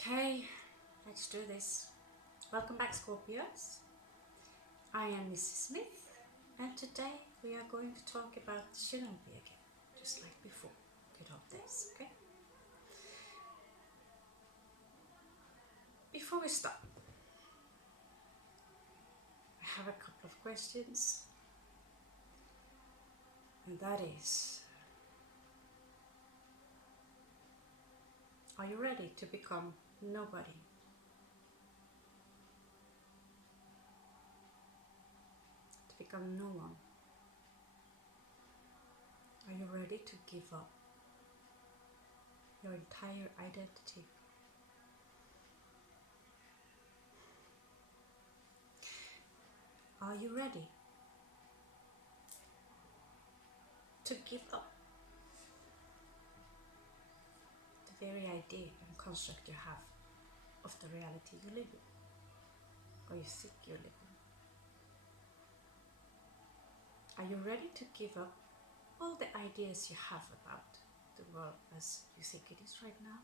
Okay, let's do this. Welcome back, Scorpios. I am Mrs. Smith, and today we are going to talk about Shinobi again, just like before. Good old days, okay? Before we start, I have a couple of questions, and that is, are you ready to become nobody? To become no one? Are you ready to give up your entire identity? Are you ready to give up the very idea and construct you have of the reality you live in, or you think you live in? Are you ready to give up all the ideas you have about the world as you think it is right now?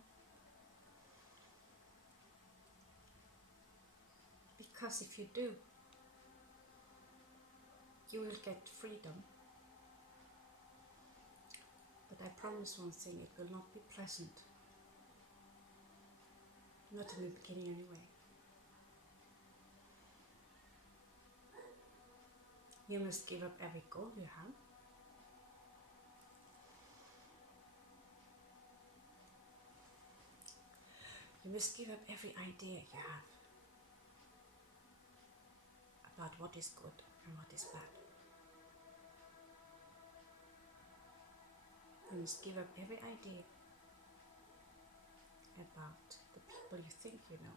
Because if you do, you will get freedom. But I promise one thing, it will not be pleasant. Not in the beginning anyway. You must give up every goal you have. You must give up every idea you have about what is good and what is bad. You must give up every idea about the people you think you know.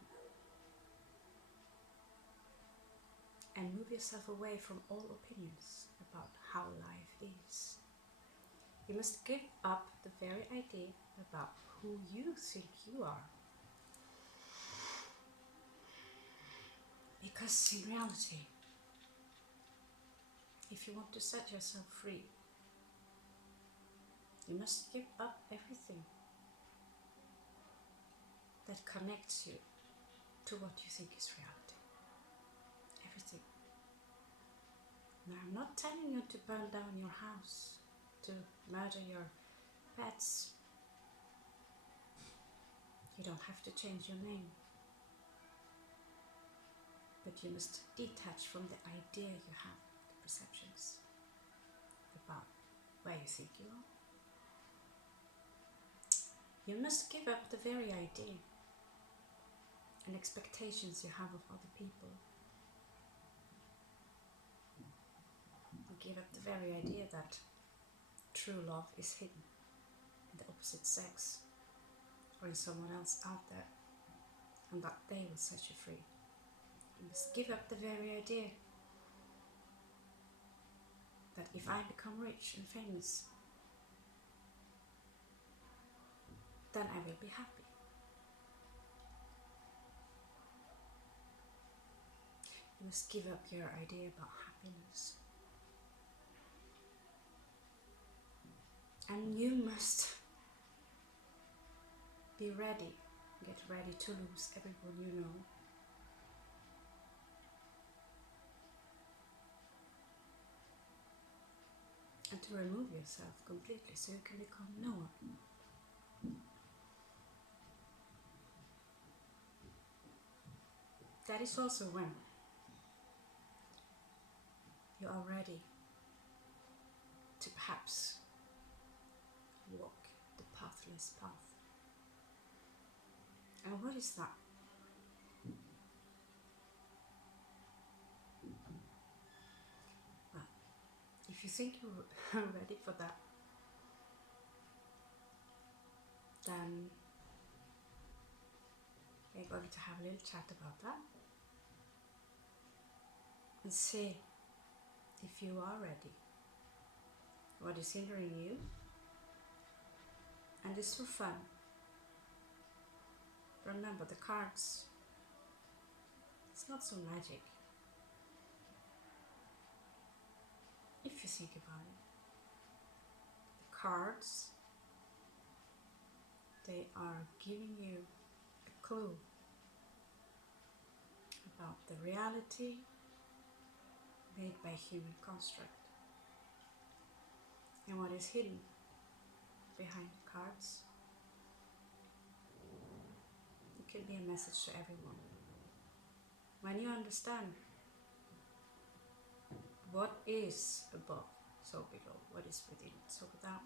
And move yourself away from all opinions about how life is. You must give up the very idea about who you think you are. Because in reality, if you want to set yourself free, you must give up everything that connects you to what you think is reality. Everything. Now, I'm not telling you to burn down your house, to murder your pets. You don't have to change your name. But you must detach from the idea you have, the perceptions about where you think you are. You must give up the very idea and expectations you have of other people. You give up the very idea that true love is hidden in the opposite sex or in someone else out there, and that they will set you free. You must give up the very idea that if I become rich and famous, then I will be happy. You must give up your idea about happiness. And you must be ready, get ready to lose everyone you know. And to remove yourself completely so you can become no one. That is also when you are ready to perhaps walk the pathless path. And what is that? Well, if you think you're ready for that, then we're going to have a little chat about that and see if you are ready. What is hindering you? And it's for fun. Remember, the cards, it's not so magic if you think about it. The cards, they are giving you a clue about the reality made by human construct and what is hidden behind the cards. It can be a message to everyone. When you understand what is above, so below, what is within, so without,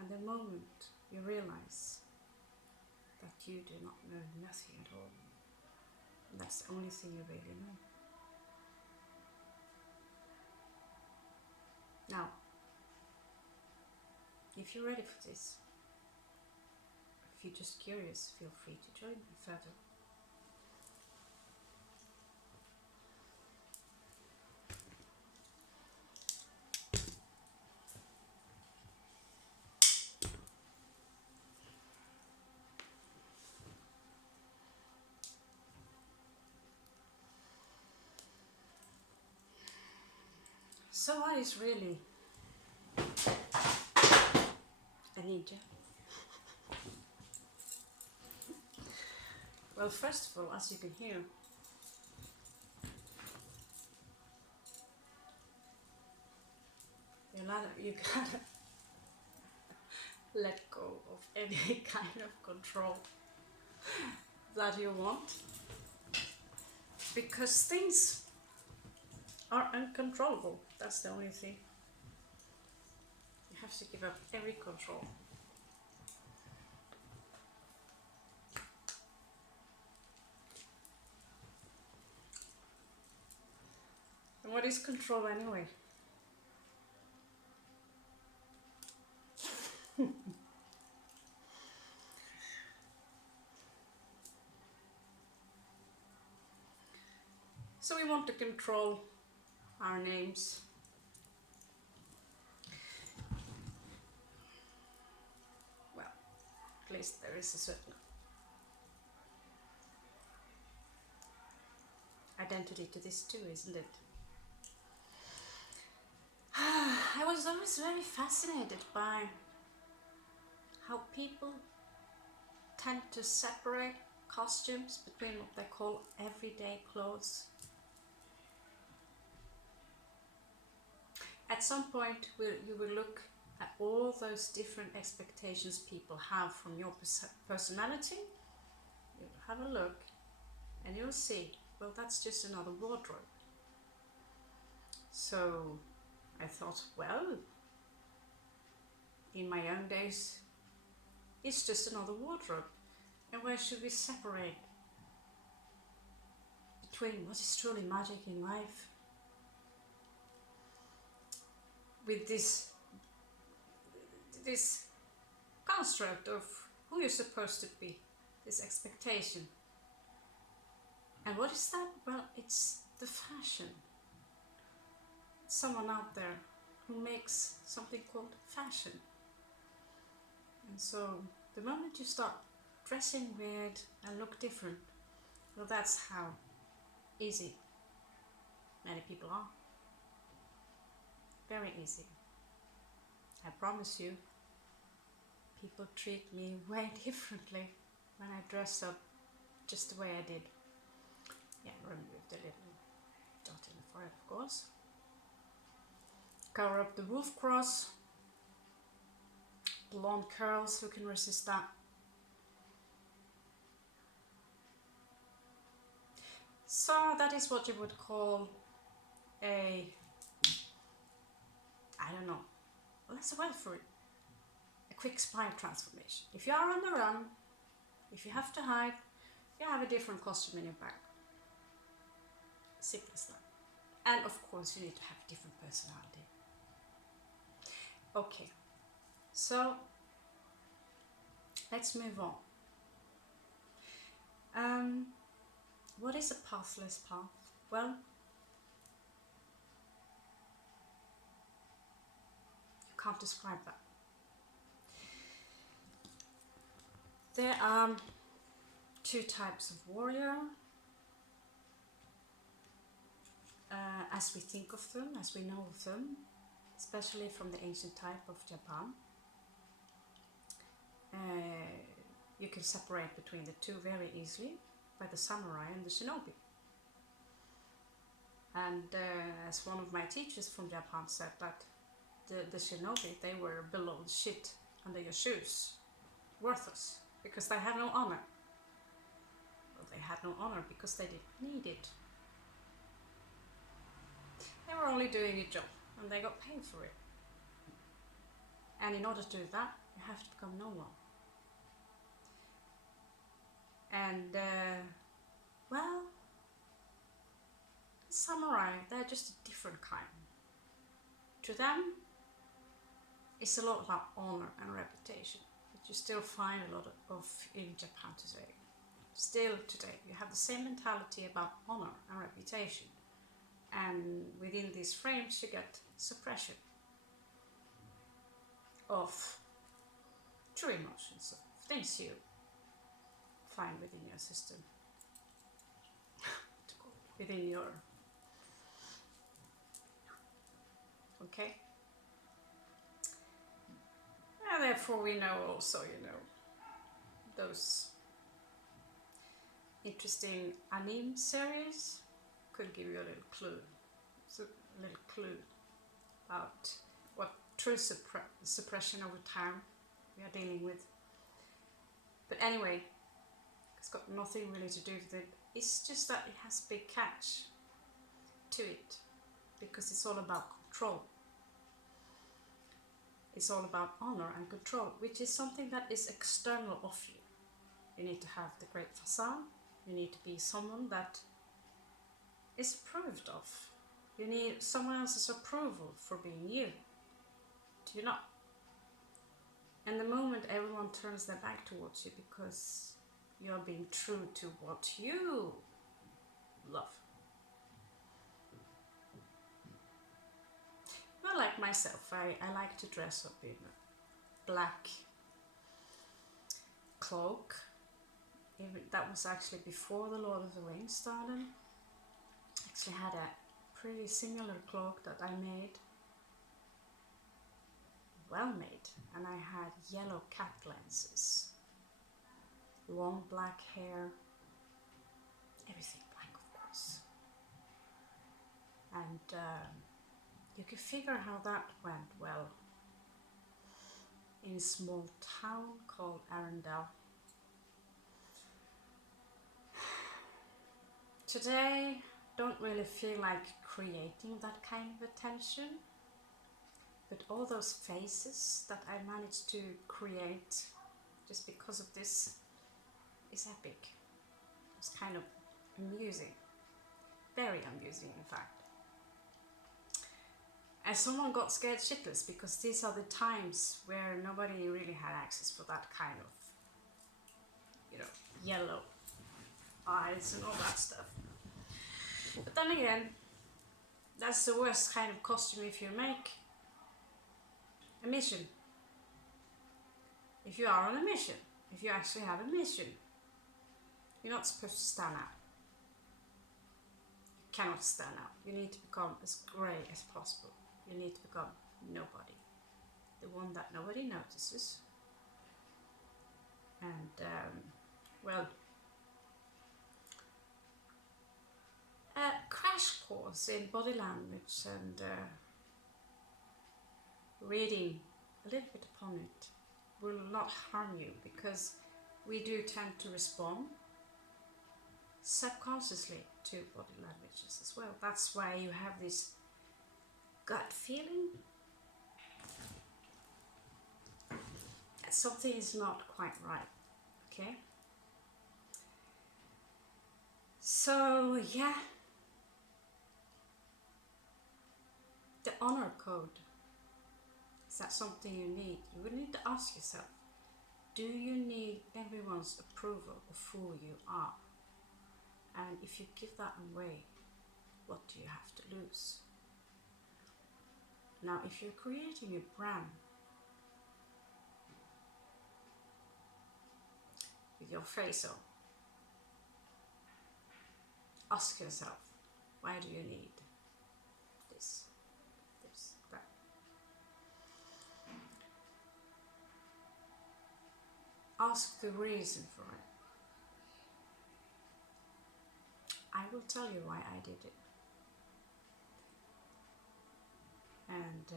and the moment you realize that you do not know nothing at all, and that's the only thing you really know. Now, if you're ready for this, if you're just curious, feel free to join me further. So what is really a ninja? Well, first of all, as you can hear, you gotta let go of any kind of control that you want, because things are uncontrollable. That's the only thing. You have to give up every control. And what is control anyway? So we want to control our names. Well, at least there is a certain identity to this too, isn't it? I was always very fascinated by how people tend to separate costumes between what they call everyday clothes. At some point you will look at all those different expectations people have from your personality. You'll have a look and you'll see, well, that's just another wardrobe. So I thought, well, in my young days, it's just another wardrobe. And where should we separate between what is truly magic in life with this construct of who you're supposed to be, this expectation? And what is that? Well, it's the fashion. Someone out there who makes something called fashion. And so the moment you start dressing weird and look different, well, that's how easy many people are. Very easy. I promise you, people treat me way differently when I dress up just the way I did. Yeah, remove the little dot in the forehead, of course. Cover up the wolf cross. Blonde curls, who can resist that? So that is what you would call a, I don't know, well, that's a word for it, a quick spy transformation. If you are on the run, if you have to hide, you have a different costume in your bag. Simple as that. And of course you need to have a different personality. Okay, so let's move on. What is a pathless path? Well, you can't describe that. There are two types of warrior, as we think of them, as we know of them, especially from the ancient type of Japan. you can separate between the two very easily by the samurai and the shinobi. And as one of my teachers from Japan said, that the shinobi, they were below the shit under your shoes, worthless, because they have no honor. Well, they had no honor because they didn't need it. They were only doing a job, and they got paid for it. And in order to do that, you have to become noOne. And well, samurai, they're just a different kind. To them, it's a lot about honor and reputation, but you still find a lot of in Japan today. Still today, you have the same mentality about honor and reputation, and within these frames you get suppression of true emotions, of things you find within your system, within your, okay? And therefore we know also, those interesting anime series could give you a little clue. It's a little clue about what true suppression over time we are dealing with. But anyway, it's got nothing really to do with it. It's just that it has a big catch to it, because it's all about control. It's all about honor and control, which is something that is external of you. You need to have the great facade. You need to be someone that is approved of. You need someone else's approval for being you. Do you not? And the moment everyone turns their back towards you because you are being true to what you love. Well, like myself, I like to dress up in a black cloak. Even, that was actually before the Lord of the Rings started. I actually had a pretty similar cloak that I made. Well made. And I had yellow cat glances. Long black hair. Everything black, of course. And you can figure how that went well in a small town called Arendelle. Today, don't really feel like creating that kind of attention, but all those faces that I managed to create just because of this is epic. It's kind of amusing, very amusing in fact. And someone got scared shitless because these are the times where nobody really had access for that kind of, yellow eyes and all that stuff. But then again, that's the worst kind of costume if you make a mission. If you are on a mission, if you actually have a mission, you're not supposed to stand out. You cannot stand out. You need to become as grey as possible. You need to become nobody. The one that nobody notices. And, well, a crash course in body language and reading a little bit upon it will not harm you, because we do tend to respond subconsciously to body languages as well. That's why you have this gut feeling that something is not quite right, okay? So, yeah. The honor code. Is that something you need? You would need to ask yourself, do you need everyone's approval of who you are? And if you give that away, what do you have to lose? Now, if you're creating a brand with your face on, ask yourself, why do you need this, that? ask the reason for it. I will tell you why I did it. And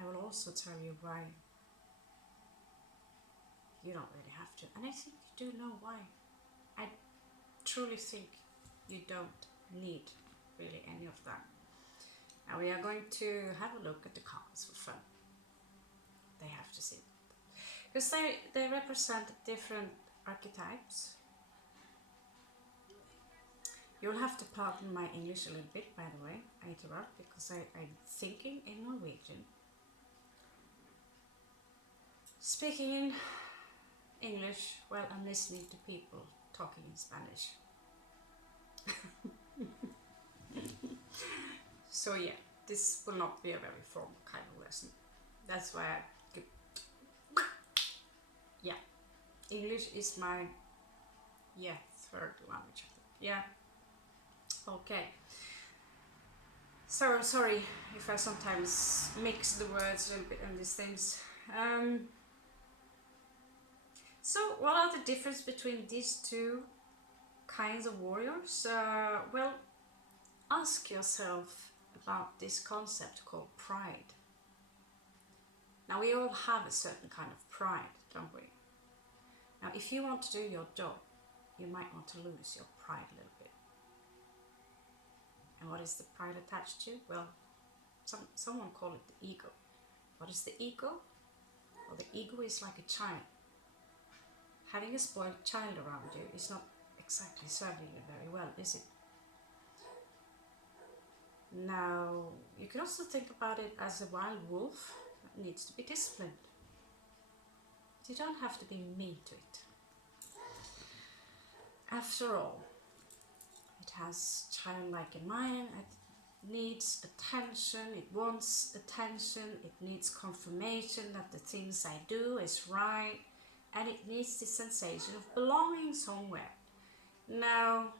I will also tell you why you don't really have to. And I think you do know why. I truly think you don't need really any of that. Now we are going to have a look at the cards for fun. They have to see it. Because they represent different archetypes. You'll have to pardon my English a little bit, by the way. I interrupt because I'm thinking in Norwegian. Speaking in English while I'm listening to people talking in Spanish. So yeah, this will not be a very formal kind of lesson. That's why yeah, English is my third language. Yeah. Okay. So I'm sorry if I sometimes mix the words a little bit on these things. So what are the difference between these two kinds of warriors? Well, ask yourself about this concept called pride. Now we all have a certain kind of pride, don't we? Now if you want to do your job, you might want to lose your pride a little bit. And what is the pride attached to? Well, someone call it the ego. What is the ego? Well, the ego is like a child. Having a spoiled child around you is not exactly serving you very well, is it? Now, you can also think about it as a wild wolf that needs to be disciplined. You don't have to be mean to it. After all, it has childlike in mind, it needs attention, it wants attention, it needs confirmation that the things I do is right, and it needs the sensation of belonging somewhere. Now,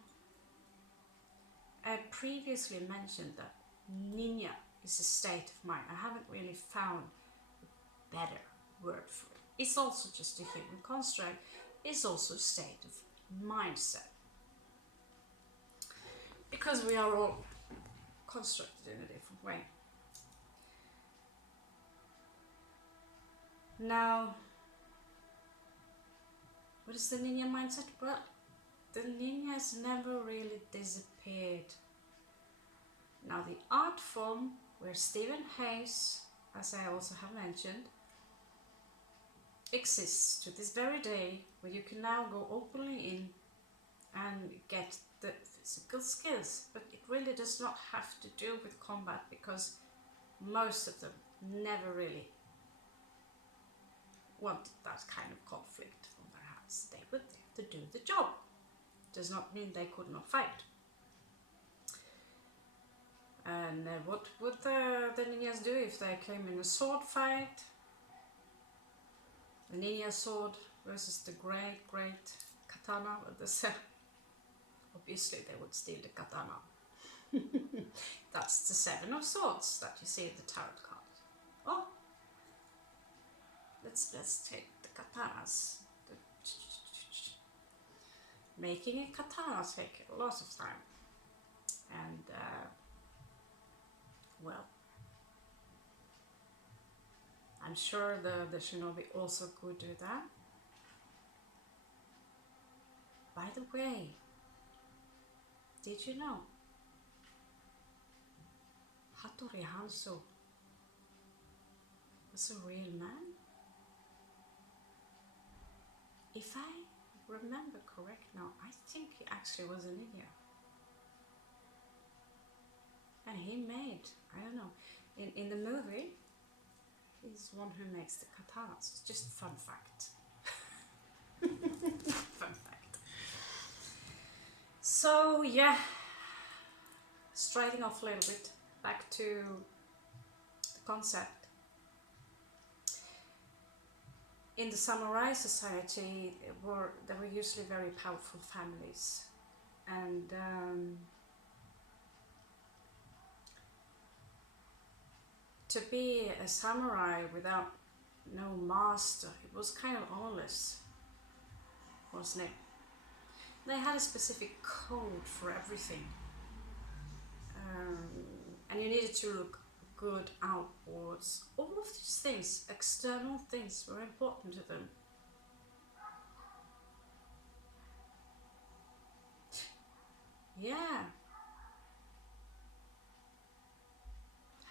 I previously mentioned that ninja is a state of mind. I haven't really found a better word for it. It's also just a human construct. It's also a state of mindset. Because we are all constructed in a different way. Now, what is the ninja mindset? Well, the ninja has never really disappeared. Now the art form where Stephen Hayes, as I also have mentioned, exists to this very day, where you can now go openly in and get the physical skills, but it really does not have to do with combat, because most of them never really wanted that kind of conflict on their hands. They were there to do the job. Does not mean they could not fight. And what would the ninjas do if they came in a sword fight? The ninja sword versus the great katana. Obviously they would steal the katana. That's the 7 of swords that you see in the tarot card. Oh, let's take the katanas. Making a katana take a lot of time, and well, I'm sure the Shinobi also could do that. By the way, did you know Hattori Hanzo was a real man? If I remember correct now, I think he actually was a ninja. And he made, I don't know, in the movie, he's one who makes the katanas. It's just a fun fact. Fun fact. So yeah, striding off a little bit, back to the concept. In the samurai society, there were usually very powerful families, and to be a samurai without no master. It was kind of honest, wasn't it? They had a specific code for everything. And you needed to look good outwards. All of these things, external things, were important to them. Yeah.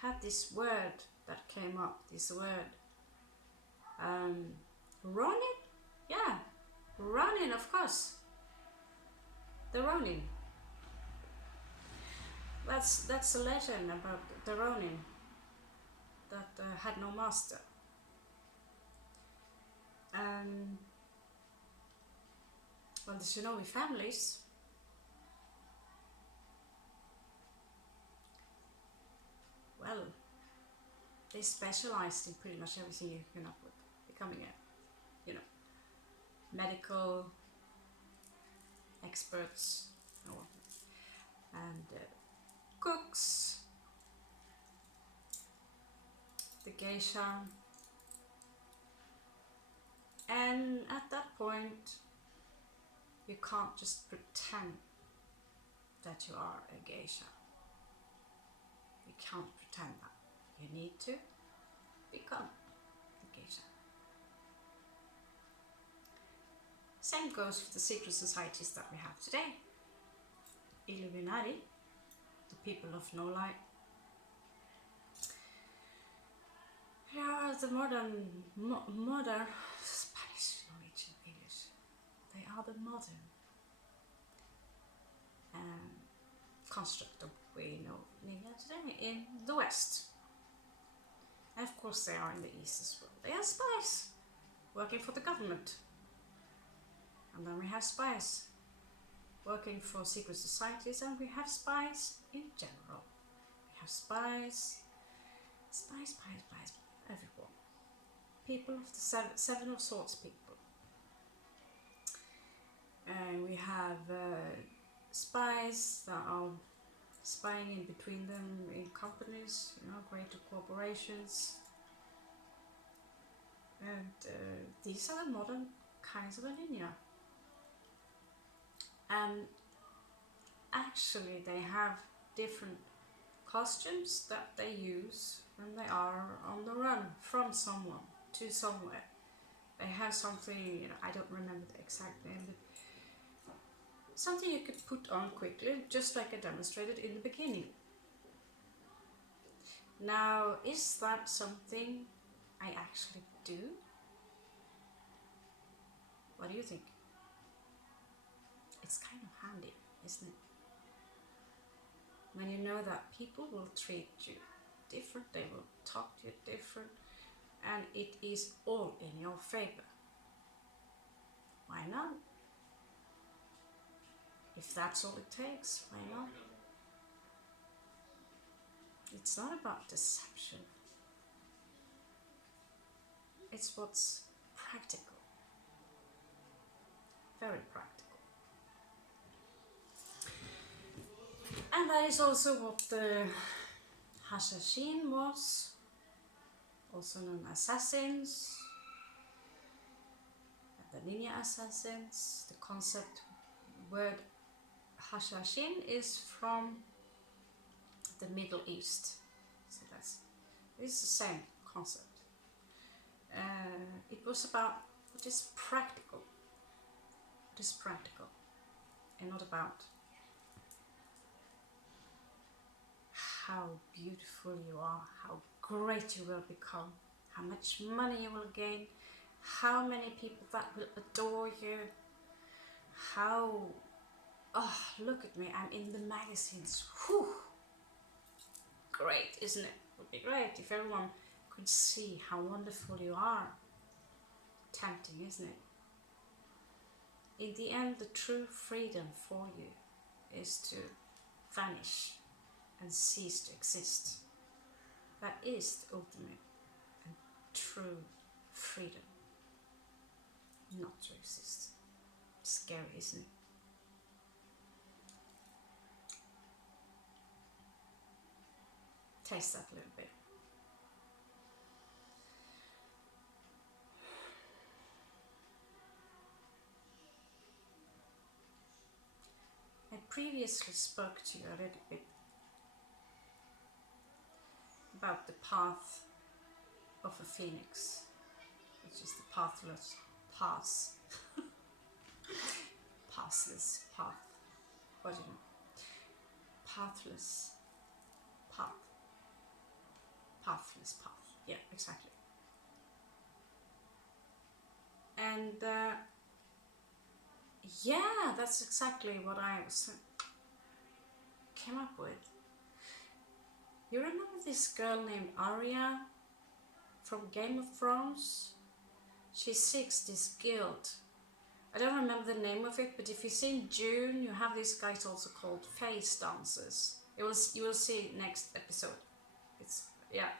Had this word that came up, this word. Ronin? Yeah. Ronin, of course. The Ronin. That's a legend about the Ronin that had no master. Well, the Shinobi families, well, they specialized in pretty much everything you can up with, becoming a, medical experts, and cooks, the geisha, and at that point you can't just pretend that you are a geisha. You can't pretend that. You need to become a geisha. Same goes for the secret societies that we have today. Illuminati, the people of no light. Here are the modern Spanish, Norwegian, English. They are the modern construct of we know today in the West. And of course they are in the East as well. They are spies working for the government. And then we have spies working for secret societies, and we have spies in general. We have spies, everyone. People of the seven of swords people. And we have spies that are spying in between them in companies, greater corporations. And these are the modern kinds of alinea. And actually they have different costumes that they use when they are on the run from someone to somewhere. They have something, I don't remember the exact name, but something you could put on quickly, just like I demonstrated in the beginning. Now, is that something I actually do? What do you think? It's kind of handy, isn't it? When you know that people will treat you different, they will talk to you different, and it is all in your favor. Why not? If that's all it takes, why not? It's not about deception. It's what's practical. Very practical. And that is also what the Hashashin was, also known as assassins, the ninja assassins. The concept word Hashashin is from the Middle East, so it's the same concept. It was about what is practical, and not about how beautiful you are, how great you will become, how much money you will gain, how many people that will adore you, how, oh, look at me, I'm in the magazines, whew, great, isn't it? It would be great if everyone could see how wonderful you are. Tempting, isn't it? In the end, the true freedom for you is to vanish and cease to exist. That is the ultimate and true freedom. Not to exist. Scary, isn't it? Taste that a little bit. previously spoke to you a little bit about the path of a phoenix, which is the pathless path. Pathless path. What do you know? Pathless path. Pathless path. Yeah, exactly. And yeah, that's exactly what I came up with. You remember this girl named Arya from Game of Thrones? She seeks this guild. I don't remember the name of it, but if you see in June, you have these guys also called face dancers. You will see next episode. It's yeah,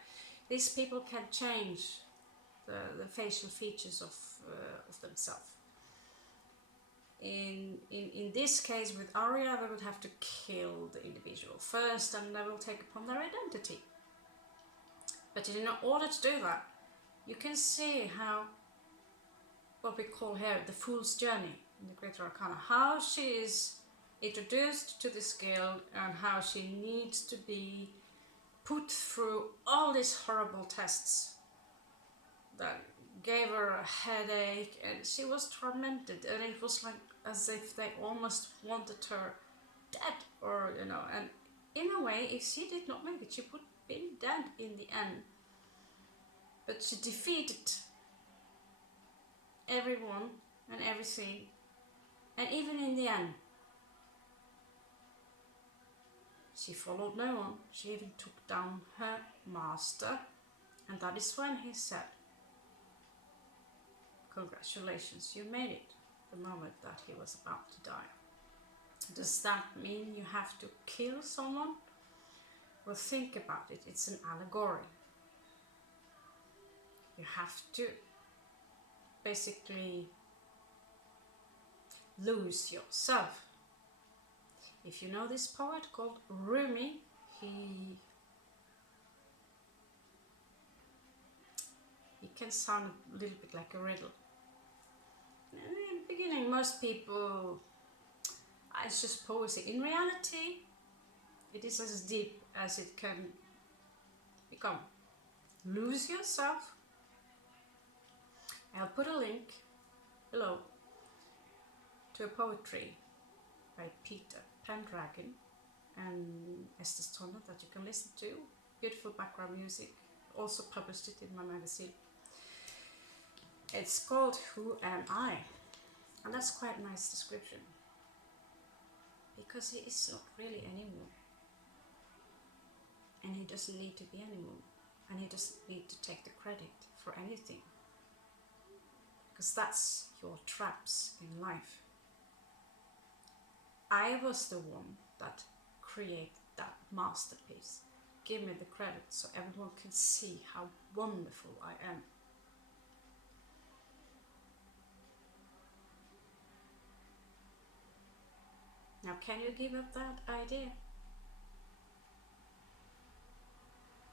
these people can change the facial features of themselves. In this case with Arya, they would have to kill the individual first, and they will take upon their identity. But in order to do that, you can see how what we call here the fool's journey in the Greater Arcana, how she is introduced to this guild and how she needs to be put through all these horrible tests that gave her a headache, and she was tormented, and it was like as if they almost wanted her dead, or you know, and in a way, if she did not make it, she would have been dead in the end. But she defeated everyone and everything, and even in the end, she followed noOne. She even took down her master, and that is when he said, "Congratulations, you made it," the moment that he was about to die. Does that mean you have to kill someone? Well, think about it. It's an allegory. You have to basically lose yourself. If you know this poet called Rumi, he can sound a little bit like a riddle. In the beginning, most people, it's just poesy. In reality, it is as deep as it can become. Lose yourself. I'll put a link below to a poetry by Peter Pendragon and Estes Tonner that you can listen to. Beautiful background music. Also published it in my magazine. It's called Who Am I? And that's quite a nice description. Because he is not really anyone. And he doesn't need to be anyone. And he doesn't need to take the credit for anything. Because that's your traps in life. I was the one that created that masterpiece. Give me the credit so everyone can see how wonderful I am. Now, can you give up that idea?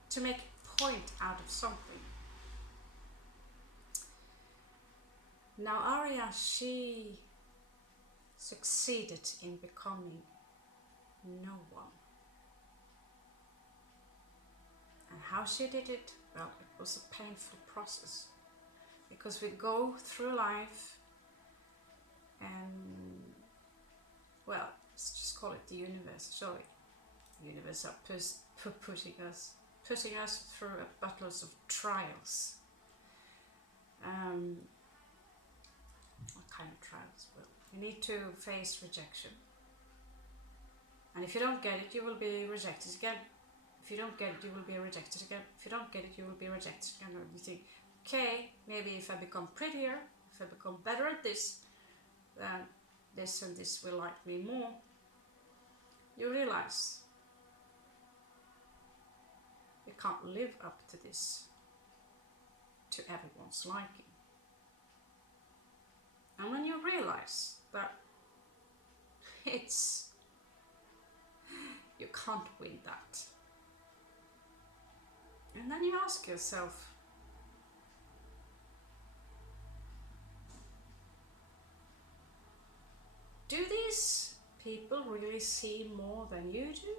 To make a point out of something. Now, Arya, she succeeded in becoming noOne. And how she did it? Well, it was a painful process. Because we go through life and, well, let's just call it the universe. Sorry, the universe are putting us through a battles of trials. What kind of trials? Well, you need to face rejection. And if you don't get it, you will be rejected again. If you don't get it, you will be rejected again. If you don't get it, you will be rejected again. Or you think, okay, maybe if I become prettier, if I become better at this, then this and this will like me more. You realize you can't live up to this, to everyone's liking. And when you realize that you can't win that, and then you ask yourself, do these people really see more than you do?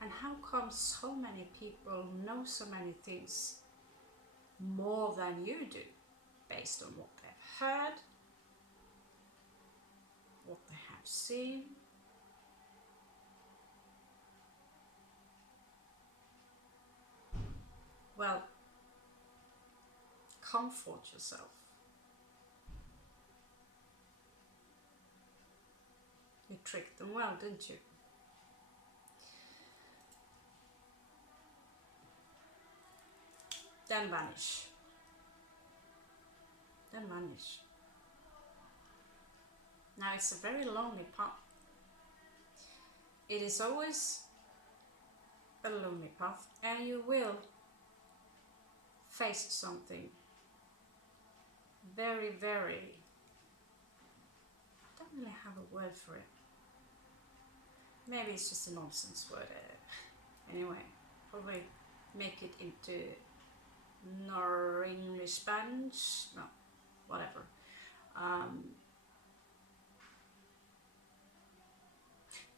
And how come so many people know so many things more than you do, based on what they've heard, what they have seen? Well, comfort yourself. You tricked them well, didn't you? Then vanish. Then vanish. Now it's a very lonely path. It is always a lonely path, and you will face something very, very, I don't really have a word for it. Maybe it's just a nonsense word. Anyway, probably make it into English Spanish, no, whatever.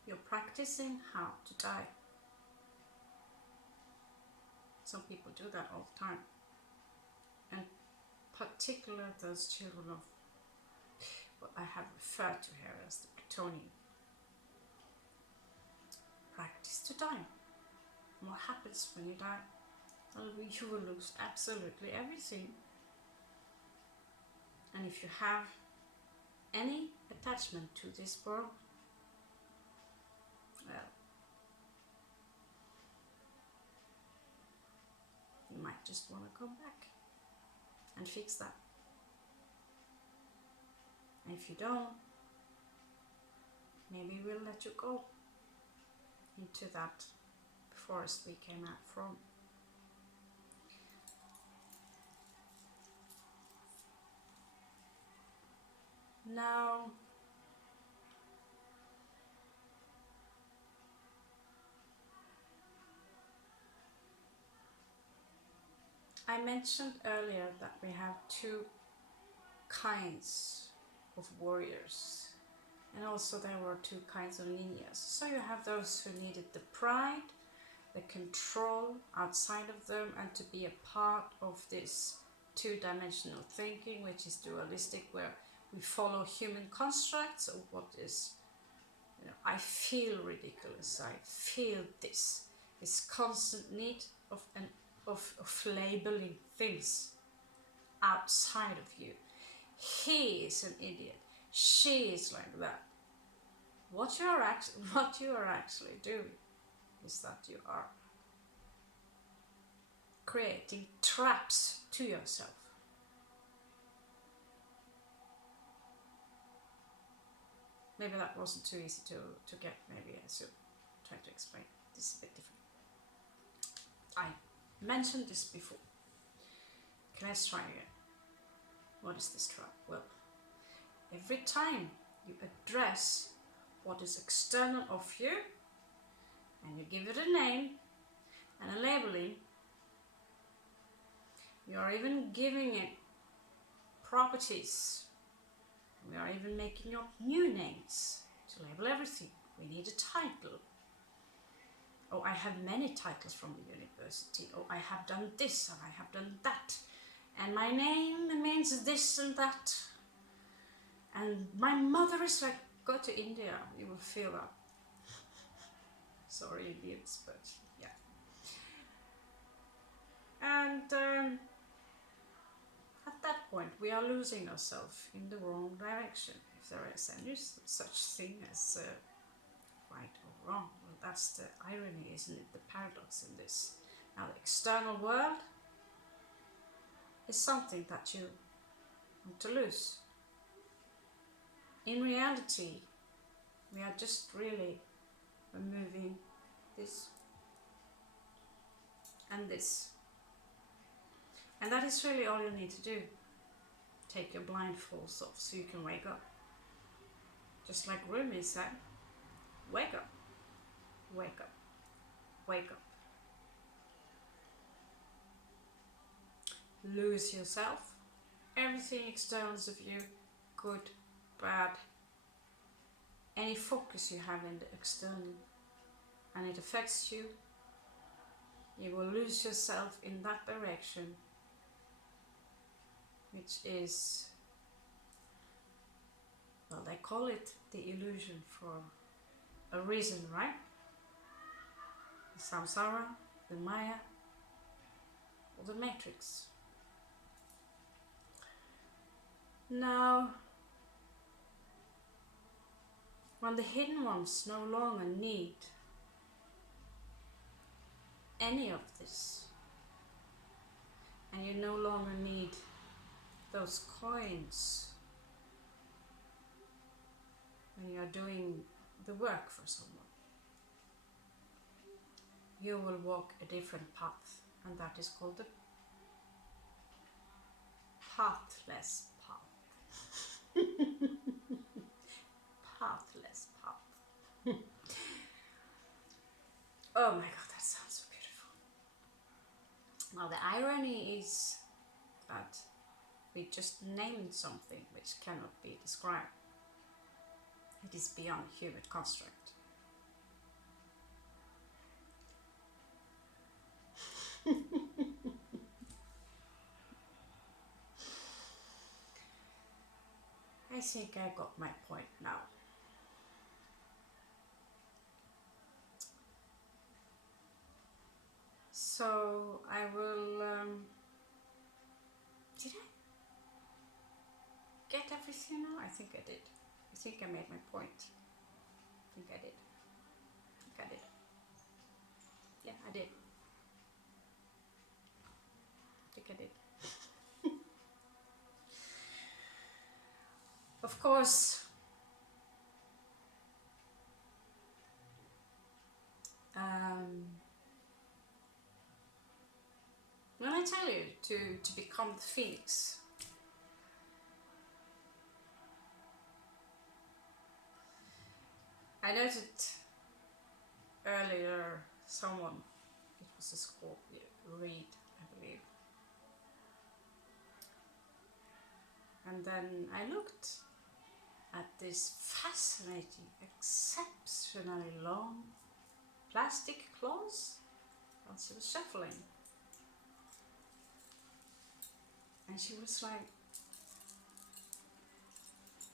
You're practicing how to die. Some people do that all the time, and particularly those children of what I have referred to here as the Plutonian. Practice to die. And what happens when you die? Well, you will lose absolutely everything. And if you have any attachment to this world, well, you might just want to come back and fix that. And if you don't, maybe we'll let you go into that forest we came out from. Now, I mentioned earlier that we have two kinds of warriors, and also there were two kinds of ninjas. So you have those who needed the pride, the control outside of them, and to be a part of this two-dimensional thinking, which is dualistic, where we follow human constructs of what is, I feel ridiculous, I feel this constant need of labeling things outside of you. He is an idiot, she is like that. What you are actually doing is that you are creating traps to yourself. Maybe that wasn't too easy to get. Maybe I should try to explain this a bit different. I mentioned this before. Okay, let's try again. What is this trap? Well, every time you address what is external of you, and you give it a name and a labeling, you are even giving it properties. We are even making up new names to label everything. We need a title. Oh, I have many titles from the university. Oh, I have done this and I have done that. And my name means this and that. And my mother is like, go to India, you will feel that. Sorry, Indians, but yeah. And at that point, we are losing ourselves in the wrong direction. If there is any such thing as right or wrong, well, that's the irony, isn't it? The paradox in this. Now, the external world is something that you want to lose. In reality, we are just really removing this and this. And that is really all you need to do. Take your blindfolds off so you can wake up. Just like Rumi said, wake up, wake up, wake up. lose yourself. Everything external of you, good, bad, any focus you have in the external, and it affects you, you will lose yourself in that direction, which is, well, they call it the illusion for a reason, right? The samsara, the maya, or the matrix. Now, when the hidden ones no longer need any of this, and you no longer need those coins when you are doing the work for someone, you will walk a different path, and that is called the pathless path. Pathless path. Oh my god, that sounds so beautiful. Now the irony is that we just named something which cannot be described. It is beyond human construct. I think I got my point now. So I will, did I get everything now? I think I did. I think I made my point. I think I did. I think I did. Yeah, I did. I think I did. Of course, when I tell you to become the phoenix, I noted earlier someone, it was a Scorpio, read, I believe. And then I looked at this fascinating, exceptionally long plastic claws as she was shuffling. And she was like,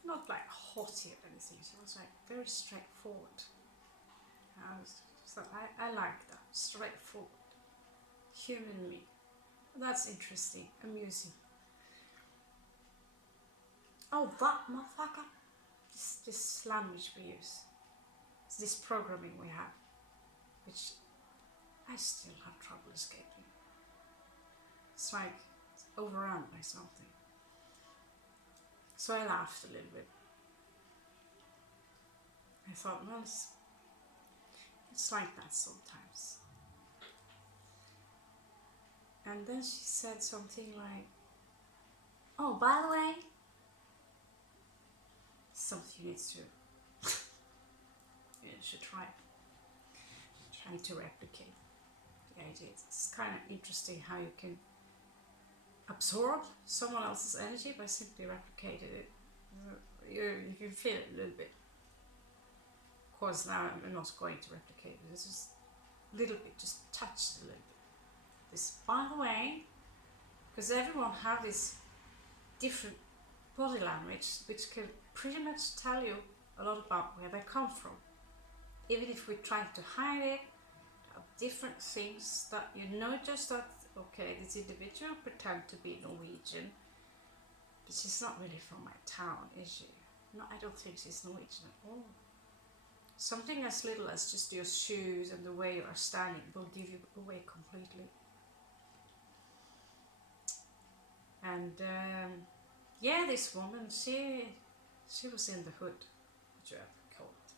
not like haughty or anything, she was like very straightforward. I like that, straightforward, human me. That's interesting, amusing. Oh, that motherfucker! This language we use, it's this programming we have, which I still have trouble escaping. It's like it's overrun by something. So I laughed a little bit. I thought, well, it's like that sometimes. And then she said something like, oh, by the way, something needs to, you should try to replicate the idea. It's kind of interesting how you can absorb someone else's energy by simply replicating it. You can feel it a little bit. Of course, now I'm not going to replicate it. It's just a little bit, just touched a little bit. This, by the way, because everyone have this different body language which can pretty much tell you a lot about where they come from. Even if we try to hide it, different things that you know, just that, okay, this individual pretend to be Norwegian, but she's not really from my town, is she? No, I don't think she's Norwegian at all. Something as little as just your shoes and the way you are standing will give you away completely. And yeah, this woman, she was in the hood, what you have called it.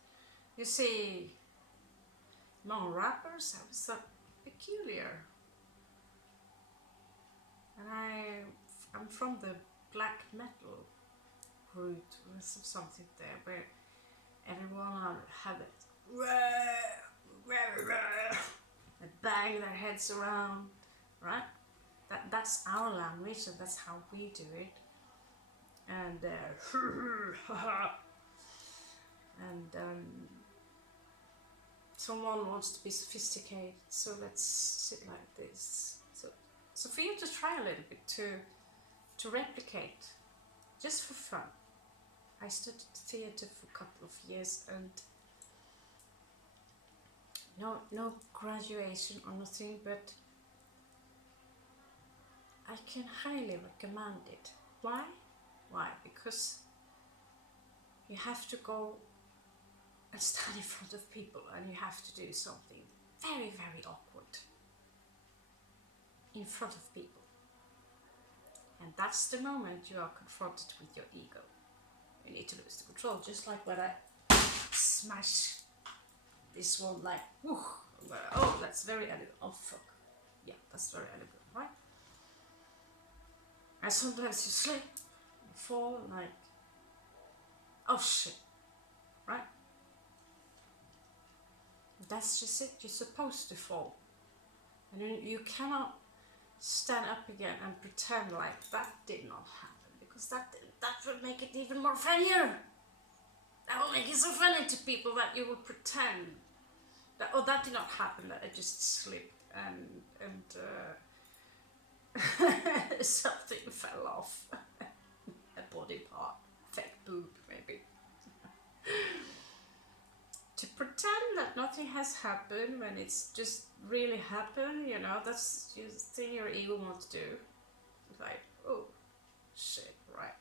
You see, among rappers, I was so peculiar. And I'm from the black metal root, or something there, where everyone had it and bang their heads around, right? That's our language, and that's how we do it. And and someone wants to be sophisticated, so let's sit like this. So for you to try a little bit to replicate, just for fun. I studied theatre for a couple of years, and no graduation or nothing, but I can highly recommend it. Why? Because you have to go and stand in front of people, and you have to do something very, very awkward in front of people. And that's the moment you are confronted with your ego. You need to lose the control, just like when I smash this one, like, whoo, oh, that's very elegant. Oh, fuck. Yeah, that's very elegant, right? And sometimes you slip, you fall, like, oh shit, right? That's just it. You're supposed to fall. And you cannot stand up again and pretend like that did not happen, because that would make it even more funnier. That will make it so funny to people that you will pretend that, oh, that did not happen, that I just slipped and something fell off. A body part, fake boob maybe. To pretend that nothing has happened when it's just really happened, you know, that's the thing your ego wants to do. It's like, oh, shit, right?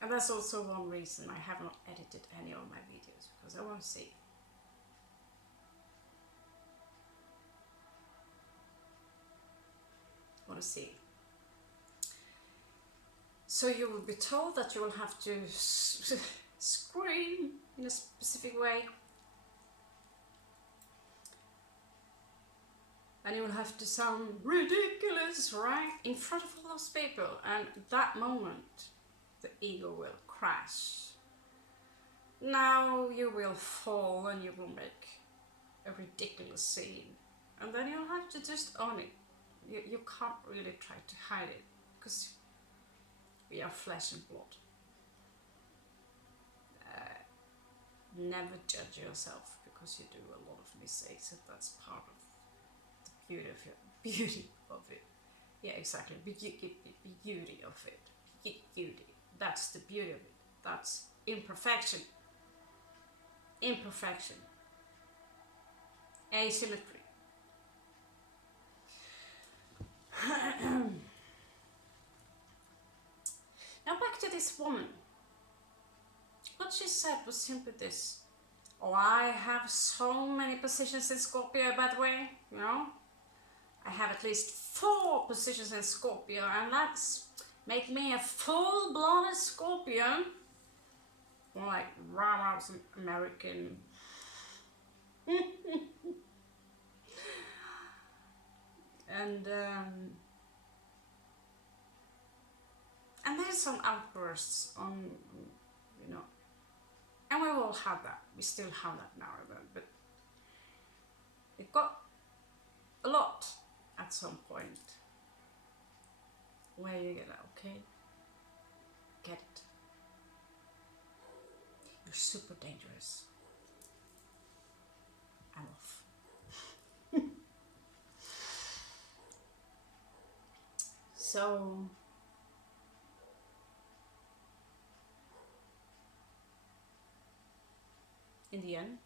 And that's also one reason I have not edited any of my videos, because I want to see. So you will be told that you will have to scream in a specific way, and you will have to sound ridiculous, right, in front of all those people, and that moment the ego will crash. Now you will fall and you will make a ridiculous scene, and then you'll have to just own it. You can't really try to hide it, because we are flesh and blood. Never judge yourself, because you do a lot of mistakes, and that's part of the beauty of it. Yeah, exactly. Beauty of it. Beauty. That's the beauty of it. That's imperfection. Asymmetry. Now back to this woman. What she said was simply this. Oh, I have so many positions in Scorpio, by the way, you know. I have at least 4 positions in Scorpio, and that's make me a full-blooded Scorpion. More like rah-rah American. And there's some outbursts on, you know, and we all have that. We still have that now and then, but it got a lot at some point where you get, okay, get it. You're super dangerous. I'm off. So in the end,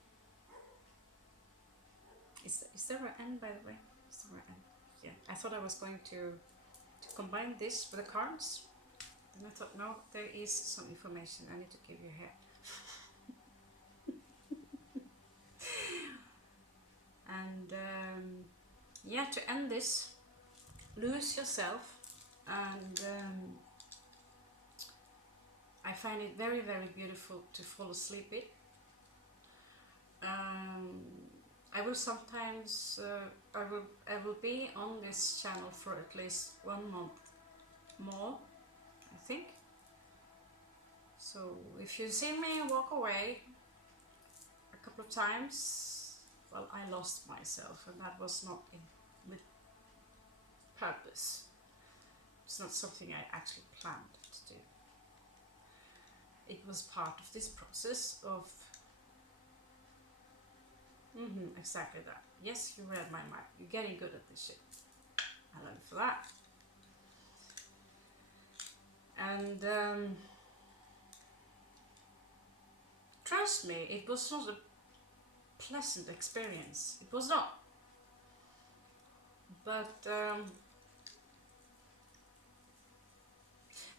is there an end, by the way? Is there an end? Yeah, I thought I was going to combine this with the cards. Then I thought, no, there is some information I need to give you here. And yeah, to end this, lose yourself. And I find it very, very beautiful to fall asleep with. I will sometimes, I will be on this channel for at least 1 month more, I think. So if you see me walk away a couple of times, well, I lost myself, and that was not purpose. It's not something I actually planned to do. It was part of this process of exactly that. Yes, you read my mind. You're getting good at this shit. I love you for that. And trust me, it was not a pleasant experience. It was not. But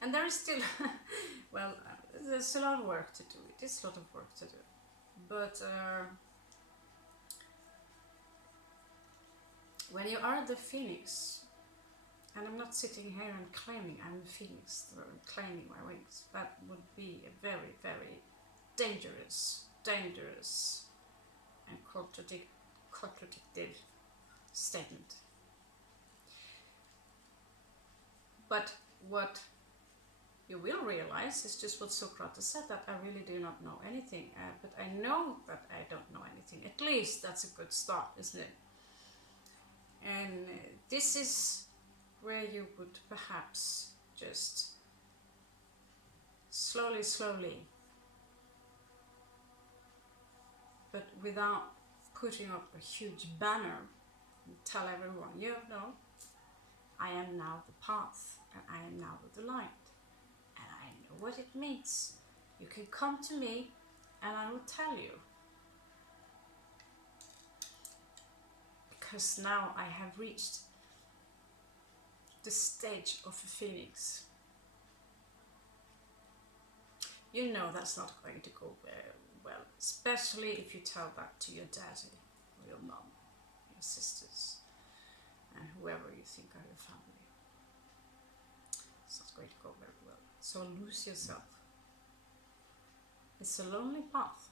and there is still well, there's a lot of work to do. It is a lot of work to do. But when you are the phoenix, and I'm not sitting here and claiming I'm the phoenix or claiming my wings, that would be a very, very dangerous and contradictive statement. But what you will realize is just what Socrates said, that I really do not know anything, but I know that I don't know anything. At least that's a good start, isn't it? And this is where you would perhaps just slowly, but without putting up a huge banner and tell everyone, you know, I am now the path, and I am now the light, and I know what it means. You can come to me and I will tell you. Because now I have reached the stage of a phoenix. You know that's not going to go well, especially if you tell that to your daddy, or your mom, your sisters, and whoever you think are your family. It's not going to go very well. So lose yourself. It's a lonely path.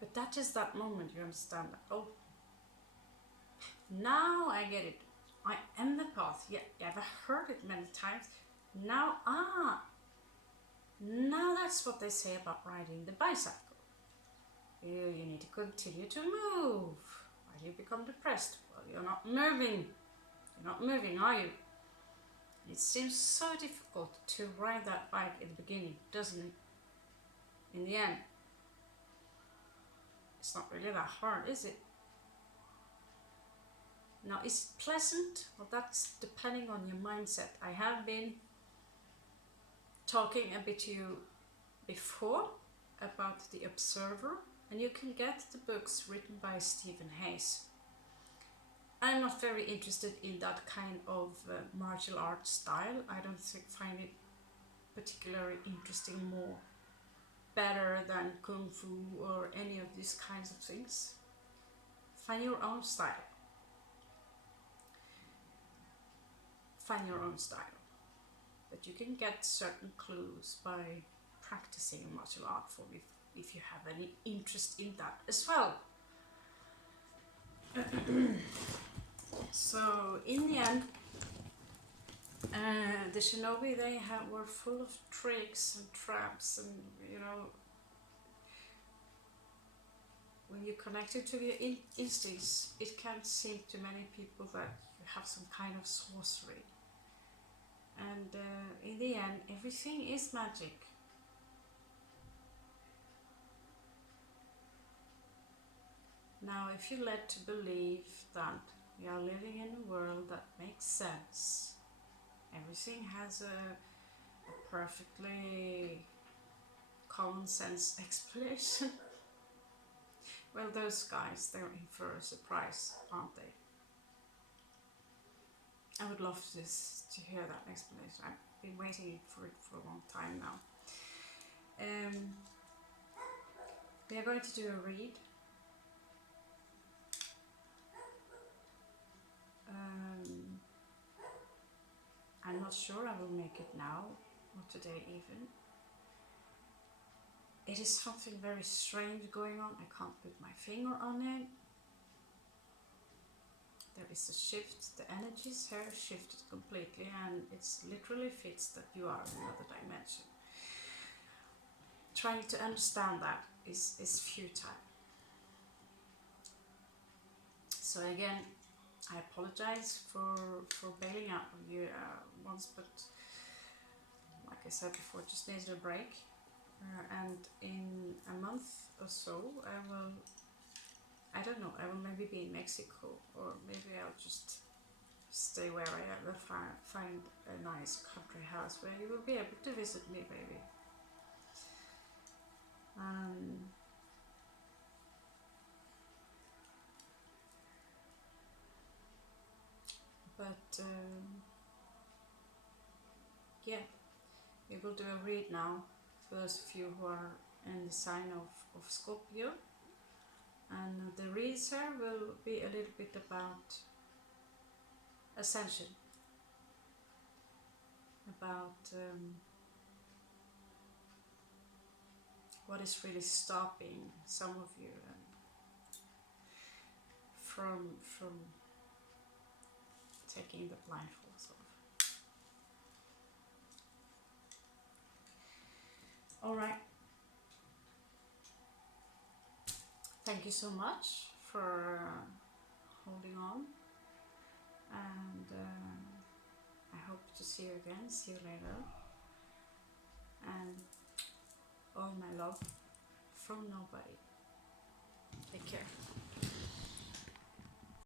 But that is that moment you understand that, oh, now I get it. I am the path. Yeah, I've heard it many times. Now that's what they say about riding the bicycle. You need to continue to move. Why do you become depressed? Well, you're not moving. You're not moving, are you? It seems so difficult to ride that bike in the beginning, doesn't it? In the end, it's not really that hard, is it? Now, is it pleasant? Well, that's depending on your mindset. I have been talking a bit to you before about The Observer, and you can get the books written by Stephen Hayes. I'm not very interested in that kind of martial art style. I don't find it particularly interesting, more better than Kung Fu or any of these kinds of things. Find your own style. Find your own style. But you can get certain clues by practicing martial art form if you have any interest in that as well. So in the end, the Shinobi, they were full of tricks and traps, and you know, when you're connected to your instincts, it can seem to many people that you have some kind of sorcery. And in the end, everything is magic. Now, if you're led to believe that we are living in a world that makes sense, everything has a perfectly common sense explanation, well, those guys, they're in for a surprise, aren't they? I would love to hear that explanation. I've been waiting for it for a long time now. We are going to do a read. I'm not sure I will make it now or today even. It is something very strange going on. I can't put my finger on it. There is a shift. The energies here shifted completely, and it's literally fits that you are in another dimension. Trying to understand that is futile. So again, I apologize for bailing out on you once, but like I said before, just needed a break. And in a month or so, I don't know, I will maybe be in Mexico, or maybe I'll just stay where I am and find a nice country house where you will be able to visit me, maybe. But yeah, we will do a read now for those of you who are in the sign of Scorpio. And the read, sir, will be a little bit about ascension, about what is really stopping some of you from taking the blindfolds off. All right. Thank you so much for holding on, and I hope to see you again. See you later, and all my love from nobody. Take care.